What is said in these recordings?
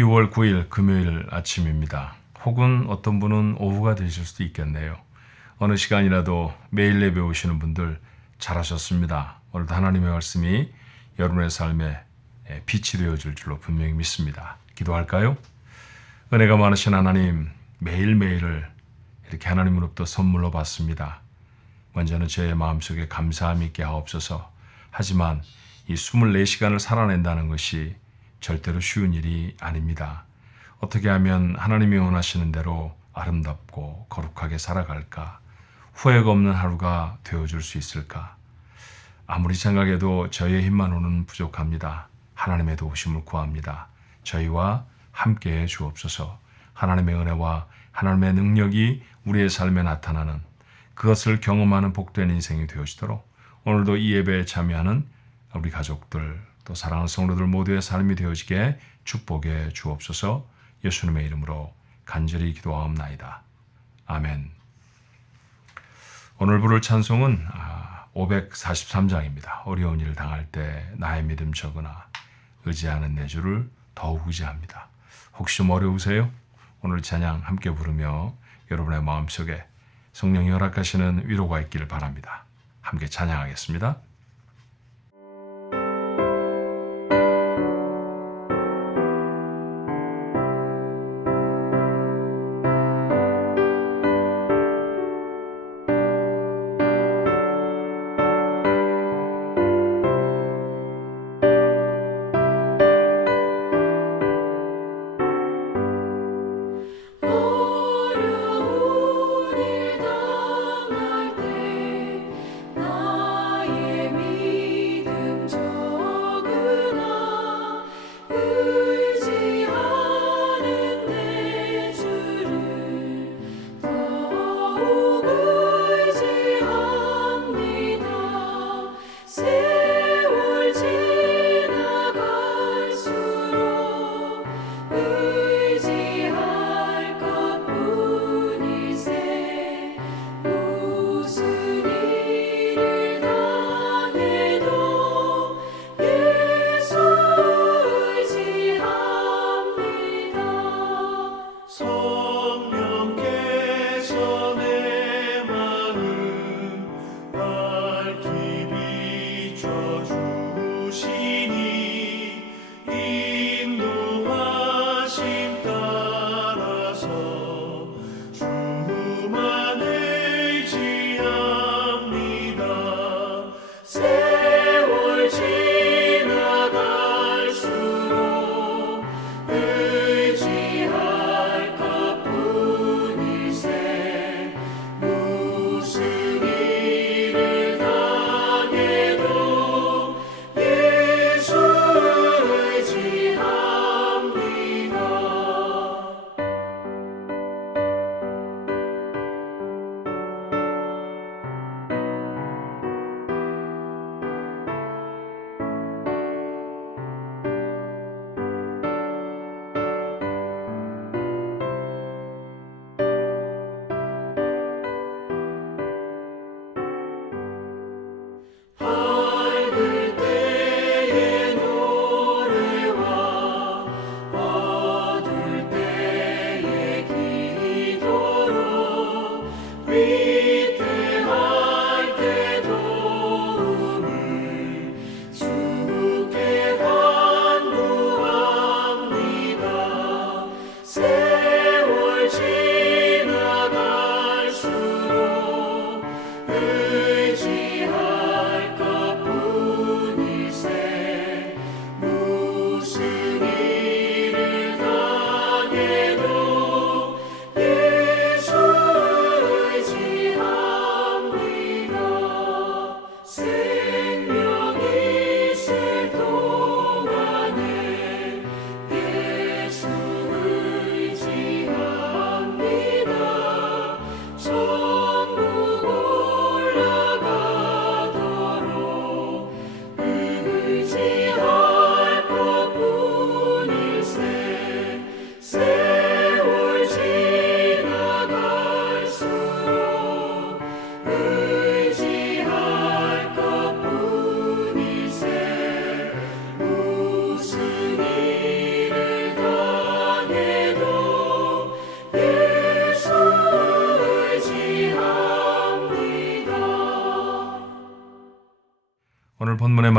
6월 9일 금요일 아침입니다. 혹은 어떤 분은 오후가 되실 수도 있겠네요. 어느 시간이라도 매일 예배 오시는 분들 잘하셨습니다. 오늘도 하나님의 말씀이 여러분의 삶에 빛이 되어줄 줄로 분명히 믿습니다. 기도할까요? 은혜가 많으신 하나님, 매일매일을 이렇게 하나님으로부터 선물로 받습니다. 먼저는 제 마음속에 감사함이 있게 하옵소서. 하지만 이 24시간을 살아낸다는 것이 절대로 쉬운 일이 아닙니다. 어떻게 하면 하나님이 원하시는 대로 아름답고 거룩하게 살아갈까? 후회가 없는 하루가 되어줄 수 있을까? 아무리 생각해도 저의 힘만으로는 부족합니다. 하나님의 도우심을 구합니다. 저희와 함께해 주옵소서. 하나님의 은혜와 하나님의 능력이 우리의 삶에 나타나는 그것을 경험하는 복된 인생이 되어지도록 오늘도 이 예배에 참여하는 우리 가족들 또 사랑하는 성도들 모두의 삶이 되어지게 축복해 주옵소서. 예수님의 이름으로 간절히 기도하옵나이다. 아멘. 오늘 부를 찬송은 543장입니다. 어려운 일을 당할 때 나의 믿음 적으나 의지하는 내 주를 더욱 의지합니다. 혹시 좀 어려우세요? 오늘 찬양 함께 부르며 여러분의 마음속에 성령이 허락하시는 위로가 있기를 바랍니다. 함께 찬양하겠습니다. 어려운 일 당할 때 나의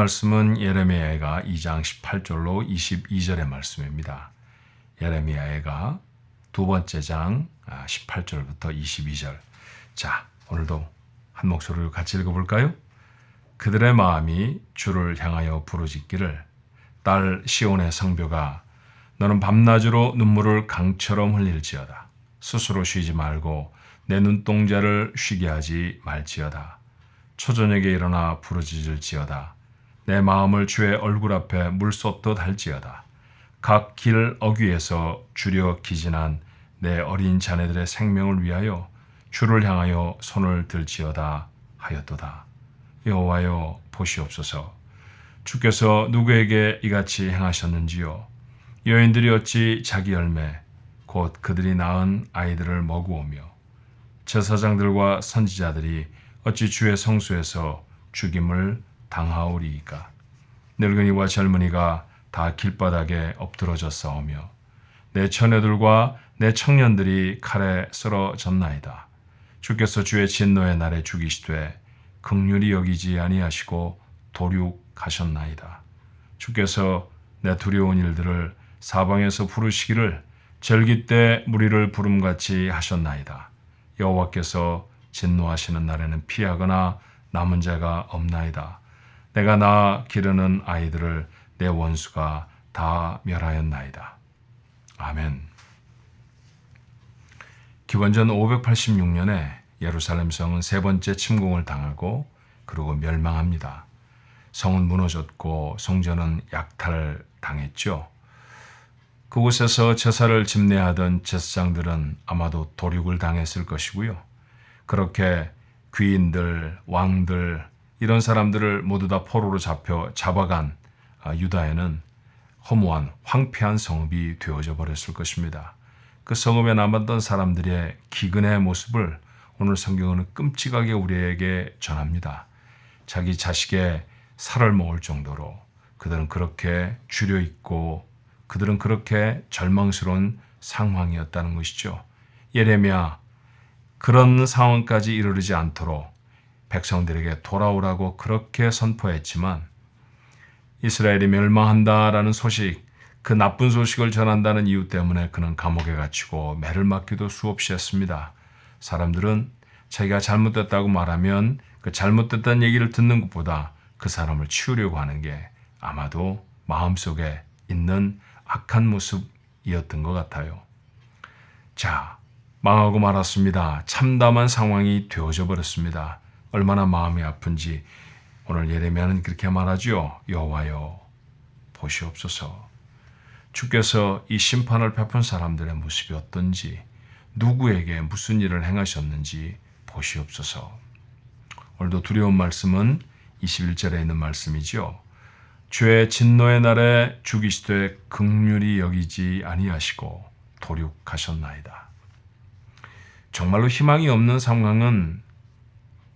말씀은 예레미야가 2장 18절로 22절의 말씀입니다. 예레미야가 두 번째 장 18절부터 22절. 자, 오늘도 한 목소리로 같이 읽어볼까요? 그들의 마음이 주를 향하여 부르짖기를 딸 시온의 성벽아 너는 밤낮으로 눈물을 강처럼 흘릴지어다. 스스로 쉬지 말고 내 눈동자를 쉬게 하지 말지어다. 초저녁에 일어나 부르짖을지어다. 내 마음을 주의 얼굴 앞에 물쏟듯 할지어다. 각 길 어귀에서 주려 기진한 내 어린 자네들의 생명을 위하여 주를 향하여 손을 들지어다 하였도다. 여호와여 보시옵소서. 주께서 누구에게 이같이 행하셨는지요. 여인들이 어찌 자기 열매 곧 그들이 낳은 아이들을 먹으오며 제사장들과 선지자들이 어찌 주의 성소에서 죽임을 당하오리이까. 늙은이와 젊은이가 다 길바닥에 엎드러졌사오며 내 처녀들과 내 청년들이 칼에 쓰러졌나이다. 주께서 주의 진노의 날에 죽이시되 긍휼히 여기지 아니하시고 도륙하셨나이다. 주께서 내 두려운 일들을 사방에서 부르시기를 절기 때 무리를 부름같이 하셨나이다. 여호와께서 진노하시는 날에는 피하거나 남은 자가 없나이다. 내가 낳아 기르는 아이들을 내 원수가 다 멸하였나이다. 아멘. 기원전 586년에 예루살렘 성은 세 번째 침공을 당하고 그리고 멸망합니다. 성은 무너졌고 성전은 약탈당했죠. 그곳에서 제사를 집례하던 제사장들은 아마도 도륙을 당했을 것이고요. 그렇게 귀인들, 왕들 이런 사람들을 모두 다 포로로 잡아간 유다에는 허무한 황폐한 성읍이 되어져 버렸을 것입니다. 그 성읍에 남았던 사람들의 기근의 모습을 오늘 성경은 끔찍하게 우리에게 전합니다. 자기 자식의 살을 먹을 정도로 그들은 그렇게 주려 있고 그들은 그렇게 절망스러운 상황이었다는 것이죠. 예레미야 그런 상황까지 이르지 않도록 백성들에게 돌아오라고 그렇게 선포했지만 이스라엘이 멸망한다라는 소식, 그 나쁜 소식을 전한다는 이유 때문에 그는 감옥에 갇히고 매를 맞기도 수없이 했습니다. 사람들은 자기가 잘못됐다고 말하면 그 잘못됐다는 얘기를 듣는 것보다 그 사람을 치우려고 하는 게 아마도 마음속에 있는 악한 모습이었던 것 같아요. 자, 망하고 말았습니다. 참담한 상황이 되어져 버렸습니다. 얼마나 마음이 아픈지 오늘 예레미야는 그렇게 말하죠. 여호와여 보시옵소서. 주께서 이 심판을 베푼 사람들의 모습이 어떤지 누구에게 무슨 일을 행하셨는지 보시옵소서. 오늘도 두려운 말씀은 21절에 있는 말씀이죠. 주의 진노의 날에 죽이시되 긍휼히 여기지 아니하시고 도륙하셨나이다. 정말로 희망이 없는 상황은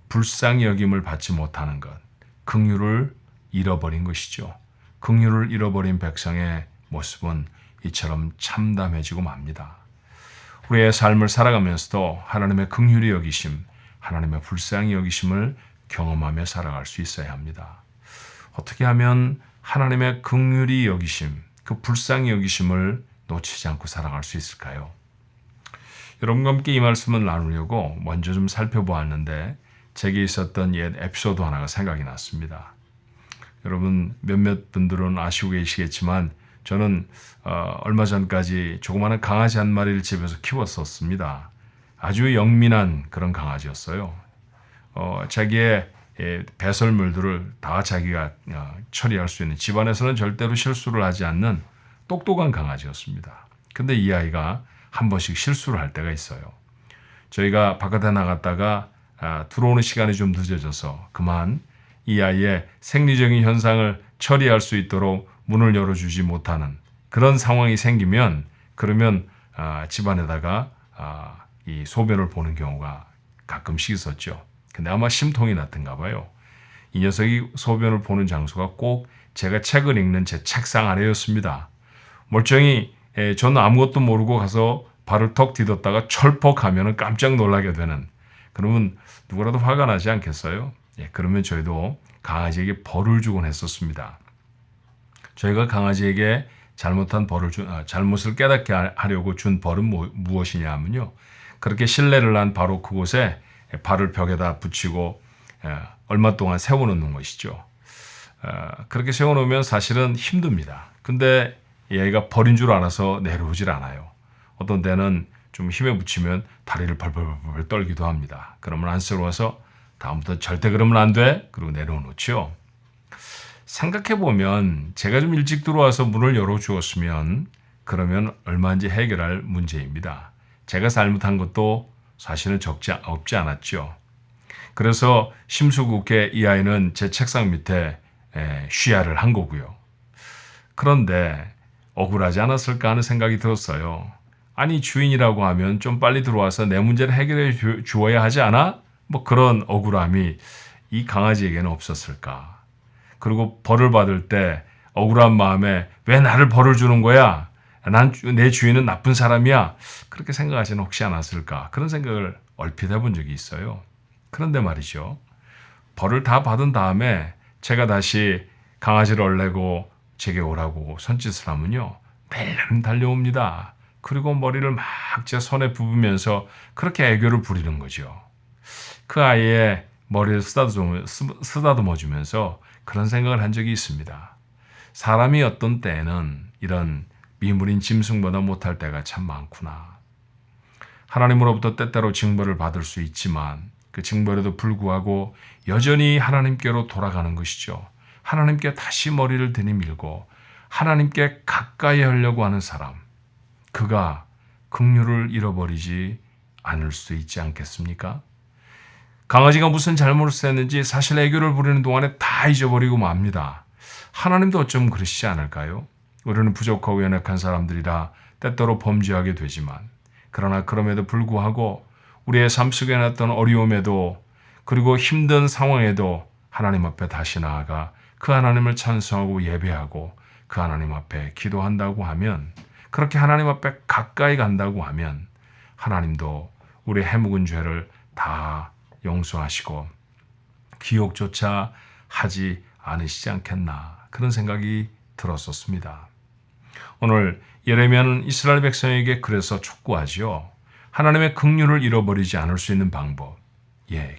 불쌍히 여김을 받지 못하는 것, 긍휼을 잃어버린 것이죠. 긍휼을 잃어버린 백성의 모습은 이처럼 참담해지고 맙니다. 우리의 삶을 살아가면서도 하나님의 긍휼히 여기심, 하나님의 불쌍히 여기심을 경험하며 살아갈 수 있어야 합니다. 어떻게 하면 하나님의 긍휼히 여기심, 그 불쌍히 여기심을 놓치지 않고 살아갈 수 있을까요? 여러분과 함께 이 말씀을 나누려고 먼저 좀 살펴보았는데 제게 있었던 옛 에피소드 하나가 생각이 났습니다. 여러분 몇몇 분들은 아시고 계시겠지만 저는 얼마 전까지 조그마한 강아지 한 마리를 집에서 키웠었습니다. 아주 영민한 그런 강아지였어요. 자기의 배설물들을 다 자기가 처리할 수 있는, 집안에서는 절대로 실수를 하지 않는 똑똑한 강아지였습니다. 근데 이 아이가 한 번씩 실수를 할 때가 있어요. 저희가 바깥에 나갔다가 들어오는 시간이 좀 늦어져서 그만 이 아이의 생리적인 현상을 처리할 수 있도록 문을 열어주지 못하는 그런 상황이 생기면 그러면 집안에다가 이 소변을 보는 경우가 가끔씩 있었죠. 근데 아마 심통이 났던가 봐요. 이 녀석이 소변을 보는 장소가 꼭 제가 책을 읽는 제 책상 아래였습니다. 멀쩡히 저는 아무것도 모르고 가서 발을 턱 디뎠다가 철퍽하면 깜짝 놀라게 되는, 그러면 누구라도 화가 나지 않겠어요? 그러면 저희도 강아지에게 벌을 주곤 했었습니다. 저희가 강아지에게 잘못을 깨닫게 하려고 준 벌은 무엇이냐 하면요. 그렇게 실내를 한 바로 그곳에 발을 벽에다 붙이고 얼마 동안 세워놓는 것이죠. 그렇게 세워놓으면 사실은 힘듭니다. 근데 얘가 벌인 줄 알아서 내려오질 않아요. 어떤 때는 좀 힘에 붙이면 다리를 벌벌벌 떨기도 합니다. 그러면 안쓰러워서 다음부터 절대 그러면 안 돼. 그리고 내려놓죠. 생각해보면 제가 좀 일찍 들어와서 문을 열어주었으면 그러면 얼마인지 해결할 문제입니다. 제가 잘못한 것도 사실은 없지 않았죠. 그래서 심수궂게 이 아이는 제 책상 밑에 쉬야를 한 거고요. 그런데 억울하지 않았을까 하는 생각이 들었어요. 아니 주인이라고 하면 좀 빨리 들어와서 내 문제를 해결해 주어야 하지 않아? 뭐 그런 억울함이 이 강아지에게는 없었을까. 그리고 벌을 받을 때 억울한 마음에 왜 나를 벌을 주는 거야? 내 주인은 나쁜 사람이야. 그렇게 생각하지는 혹시 않았을까? 그런 생각을 얼핏 해본 적이 있어요. 그런데 말이죠. 벌을 다 받은 다음에 제가 다시 강아지를 얼래고 제게 오라고 손짓을 하면요. 멜름 달려옵니다. 그리고 머리를 막 제 손에 부으면서 그렇게 애교를 부리는 거죠. 그 아이의 머리를 쓰다듬어주면서 그런 생각을 한 적이 있습니다. 사람이 어떤 때에는 이런 미물인 짐승보다 못할 때가 참 많구나. 하나님으로부터 때때로 징벌을 받을 수 있지만 그 징벌에도 불구하고 여전히 하나님께로 돌아가는 것이죠. 하나님께 다시 머리를 들이밀고 하나님께 가까이 하려고 하는 사람. 그가 긍휼을 잃어버리지 않을 수 있지 않겠습니까? 강아지가 무슨 잘못을 했는지 사실 애교를 부리는 동안에 다 잊어버리고 맙니다. 하나님도 어쩜 그러시지 않을까요? 우리는 부족하고 연약한 사람들이라 때때로 범죄하게 되지만 그러나 그럼에도 불구하고 우리의 삶 속에 났던 어려움에도 그리고 힘든 상황에도 하나님 앞에 다시 나아가 그 하나님을 찬송하고 예배하고 그 하나님 앞에 기도한다고 하면 그렇게 하나님 앞에 가까이 간다고 하면 하나님도 우리의 해묵은 죄를 다 용서하시고 기억조차 하지 않으시지 않겠나 그런 생각이 들었었습니다. 오늘 예레미야는 이스라엘 백성에게 그래서 촉구하지요. 하나님의 긍휼을 잃어버리지 않을 수 있는 방법,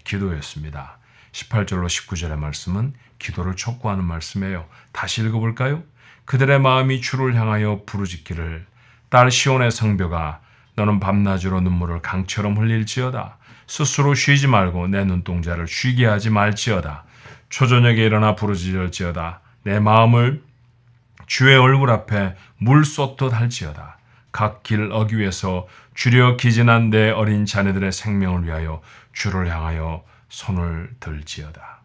기도였습니다. 18절로 19절의 말씀은 기도를 촉구하는 말씀이에요. 다시 읽어볼까요? 그들의 마음이 주를 향하여 부르짖기를 딸 시온의 성벽아 너는 밤낮으로 눈물을 강처럼 흘릴지어다. 스스로 쉬지 말고 내 눈동자를 쉬게 하지 말지어다. 초저녁에 일어나 부르짖을지어다. 내 마음을 주의 얼굴 앞에 물 쏟듯 할지어다. 각 길 어귀에서 주려 기진한 내 어린 자녀들의 생명을 위하여 주를 향하여 손을 들지어다.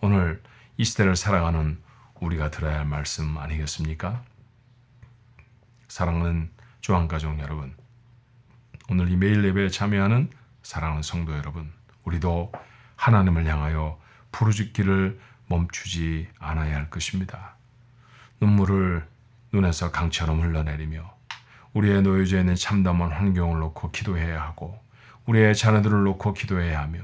오늘 이 시대를 살아가는 우리가 들어야 할 말씀 아니겠습니까? 사랑하는 조항가족 여러분, 오늘 이 매일 예배에 참여하는 사랑하는 성도 여러분, 우리도 하나님을 향하여 부르짖기를 멈추지 않아야 할 것입니다. 눈물을 눈에서 강처럼 흘러내리며 우리의 놓여져 있는 참담한 환경을 놓고 기도해야 하고 우리의 자녀들을 놓고 기도해야 하며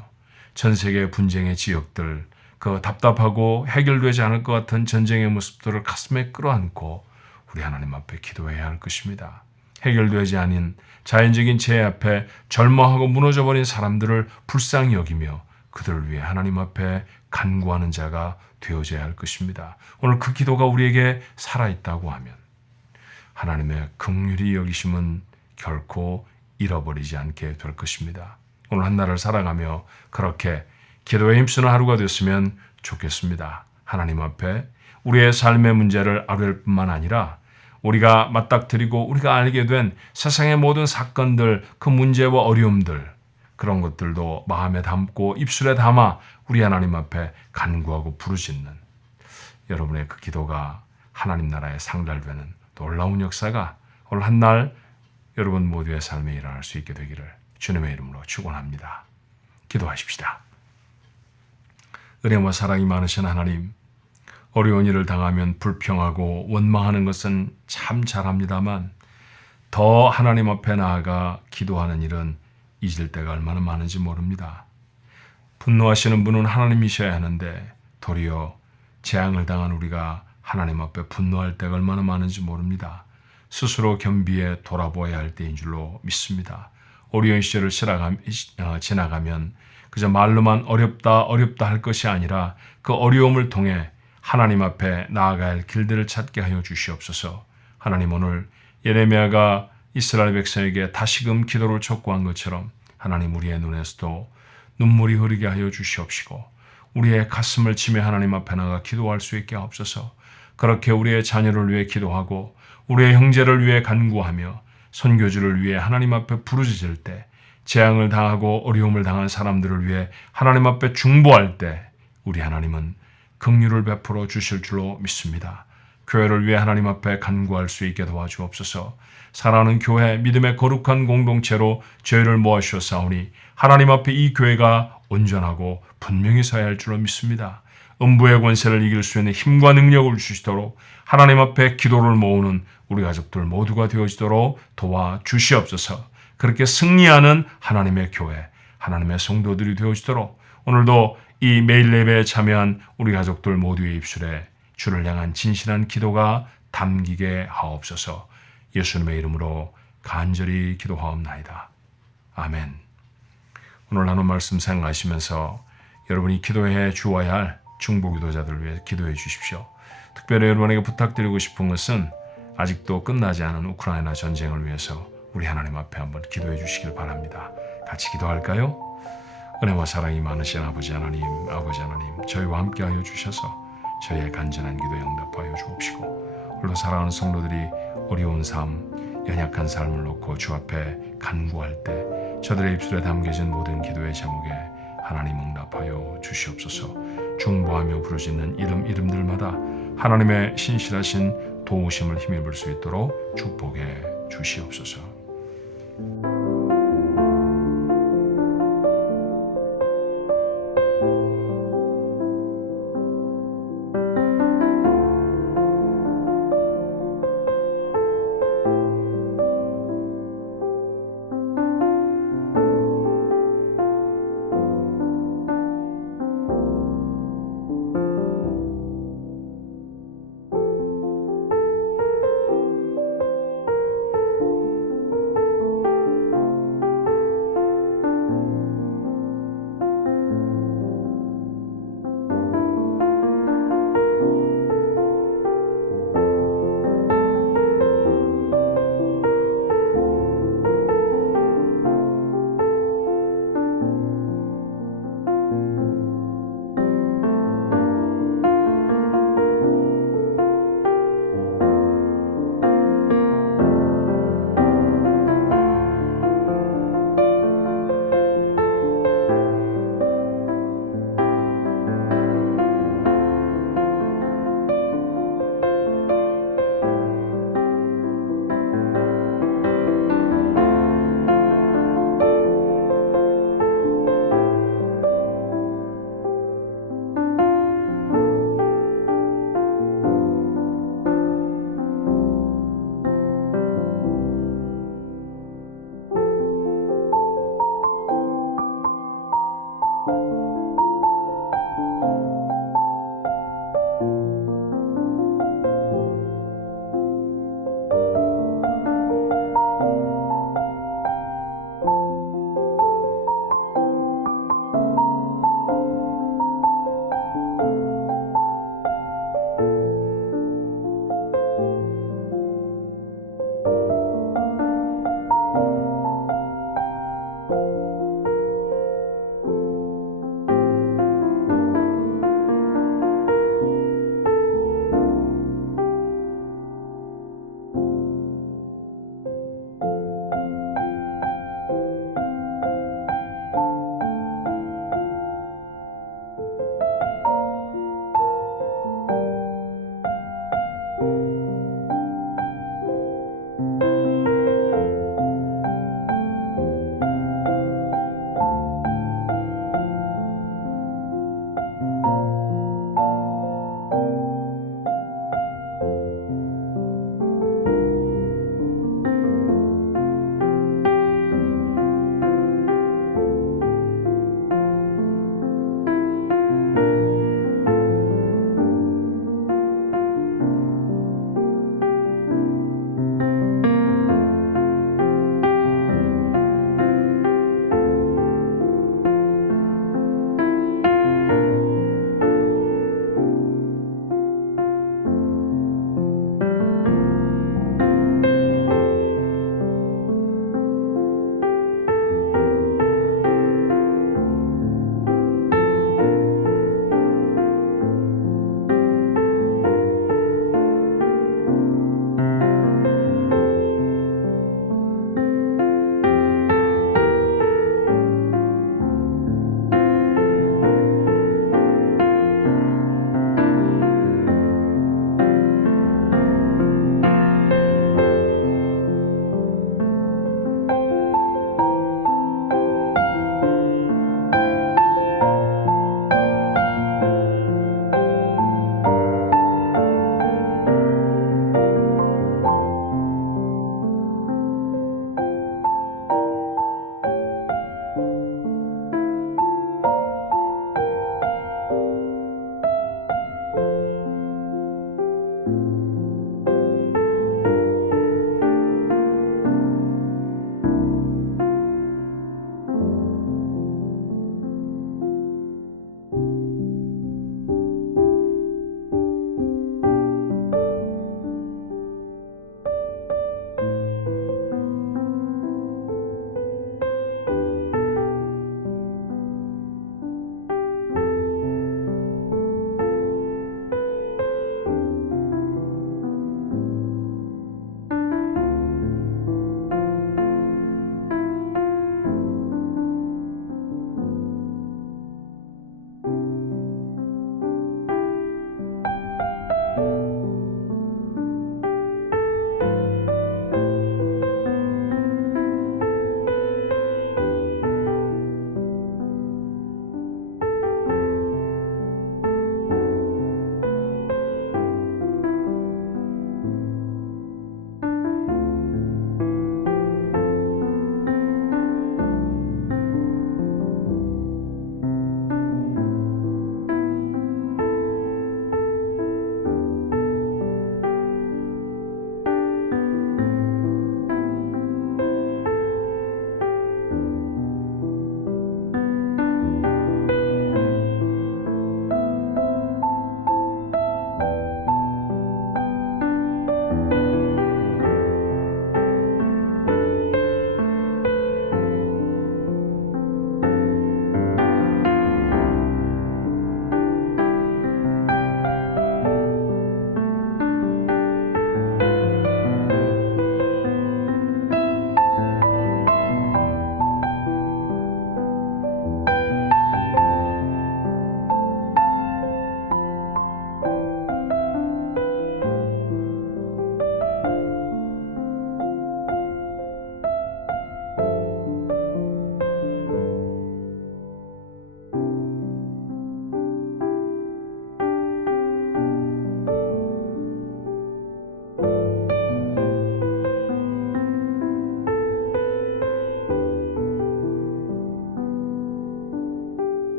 전 세계 분쟁의 지역들, 그 답답하고 해결되지 않을 것 같은 전쟁의 모습들을 가슴에 끌어안고 우리 하나님 앞에 기도해야 할 것입니다. 해결되지 않은 자연적인 재해 앞에 절망하고 무너져버린 사람들을 불쌍히 여기며 그들을 위해 하나님 앞에 간구하는 자가 되어져야 할 것입니다. 오늘 그 기도가 우리에게 살아있다고 하면 하나님의 긍휼히 여기심은 결코 잃어버리지 않게 될 것입니다. 오늘 한 날을 살아가며 그렇게 기도에 힘쓰는 하루가 됐으면 좋겠습니다. 하나님 앞에 우리의 삶의 문제를 아뢰을 뿐만 아니라 우리가 맞닥뜨리고 우리가 알게 된 세상의 모든 사건들, 그 문제와 어려움들, 그런 것들도 마음에 담고 입술에 담아 우리 하나님 앞에 간구하고 부르짖는 여러분의 그 기도가 하나님 나라에 상달되는 놀라운 역사가 오늘 한 날 여러분 모두의 삶에 일어날 수 있게 되기를 주님의 이름으로 축원합니다. 기도하십시다. 은혜와 사랑이 많으신 하나님, 어려운 일을 당하면 불평하고 원망하는 것은 참 잘합니다만 더 하나님 앞에 나아가 기도하는 일은 잊을 때가 얼마나 많은지 모릅니다. 분노하시는 분은 하나님이셔야 하는데 도리어 재앙을 당한 우리가 하나님 앞에 분노할 때가 얼마나 많은지 모릅니다. 스스로 겸비해 돌아보아야 할 때인 줄로 믿습니다. 어려운 시절을 지나가면 그저 말로만 어렵다 할 것이 아니라 그 어려움을 통해 하나님 앞에 나아가야 할 길들을 찾게 하여 주시옵소서. 하나님, 오늘 예레미야가 이스라엘 백성에게 다시금 기도를 촉구한 것처럼 하나님, 우리의 눈에서도 눈물이 흐르게 하여 주시옵시고 우리의 가슴을 치며 하나님 앞에 나가 기도할 수 있게 하옵소서. 그렇게 우리의 자녀를 위해 기도하고 우리의 형제를 위해 간구하며 선교주를 위해 하나님 앞에 부르짖을 때, 재앙을 당하고 어려움을 당한 사람들을 위해 하나님 앞에 중보할 때 우리 하나님은 긍휼을 베풀어 주실 줄로 믿습니다. 교회를 위해 하나님 앞에 간구할 수 있게 도와주옵소서. 사랑하는 교회, 믿음의 거룩한 공동체로 저희를 모아주셨사오니 하나님 앞에 이 교회가 온전하고 분명히 서야 할 줄로 믿습니다. 음부의 권세를 이길 수 있는 힘과 능력을 주시도록 하나님 앞에 기도를 모으는 우리 가족들 모두가 되어지도록 도와주시옵소서. 그렇게 승리하는 하나님의 교회, 하나님의 성도들이 되어지도록 오늘도 이 매일 예배에 참여한 우리 가족들 모두의 입술에 주를 향한 진실한 기도가 담기게 하옵소서. 예수님의 이름으로 간절히 기도하옵나이다. 아멘. 오늘 나눈 말씀 생각하시면서 여러분이 기도해 주어야 할 중보기도자들을 위해 기도해 주십시오. 특별히 여러분에게 부탁드리고 싶은 것은 아직도 끝나지 않은 우크라이나 전쟁을 위해서 우리 하나님 앞에 한번 기도해 주시길 바랍니다. 같이 기도할까요? 은혜와 사랑이 많으신 아버지 하나님, 저희와 함께하여 주셔서 저희의 간절한 기도에 응답하여 주옵시고 오늘도 사랑하는 성도들이 어려운 삶, 연약한 삶을 놓고 주 앞에 간구할 때 저들의 입술에 담겨진 모든 기도의 제목에 하나님 응답하여 주시옵소서. 중보하며 부르짖는 이름들마다 하나님의 신실하신 도우심을 힘입을 수 있도록 축복해 주시옵소서.